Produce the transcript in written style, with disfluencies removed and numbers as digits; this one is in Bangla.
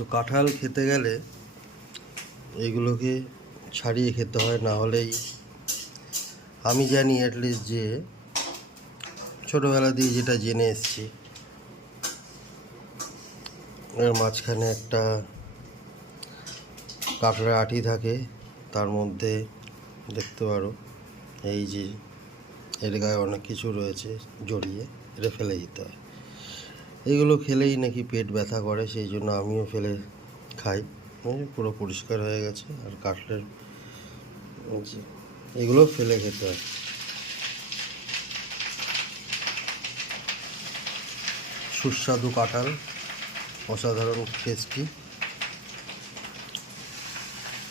তো কাঁঠাল খেতে গেলে এগুলোকে ছাড়িয়ে খেতে হয়, না হলেই আমি জানি অ্যাটলিস্ট যে ছোটোবেলা দিয়ে যেটা জেনে এসেছি, এর মাঝখানে একটা কাঁঠালের আঁটি থাকে, তার মধ্যে দেখতে পারো এই যে এর গায়ে অনেক কিছু রয়েছে জড়িয়ে, এটা ফেলে দিতে হয়। এগুলো খেলেই নাকি পেট ব্যথা করে, সেই জন্য আমিও ফেলে খাই। পুরো পরিষ্কার হয়ে গেছে। আর কাঁঠালের এগুলো ফেলে খেতে হয়। সুস্বাদু কাঁঠাল, অসাধারণ টেস্টি।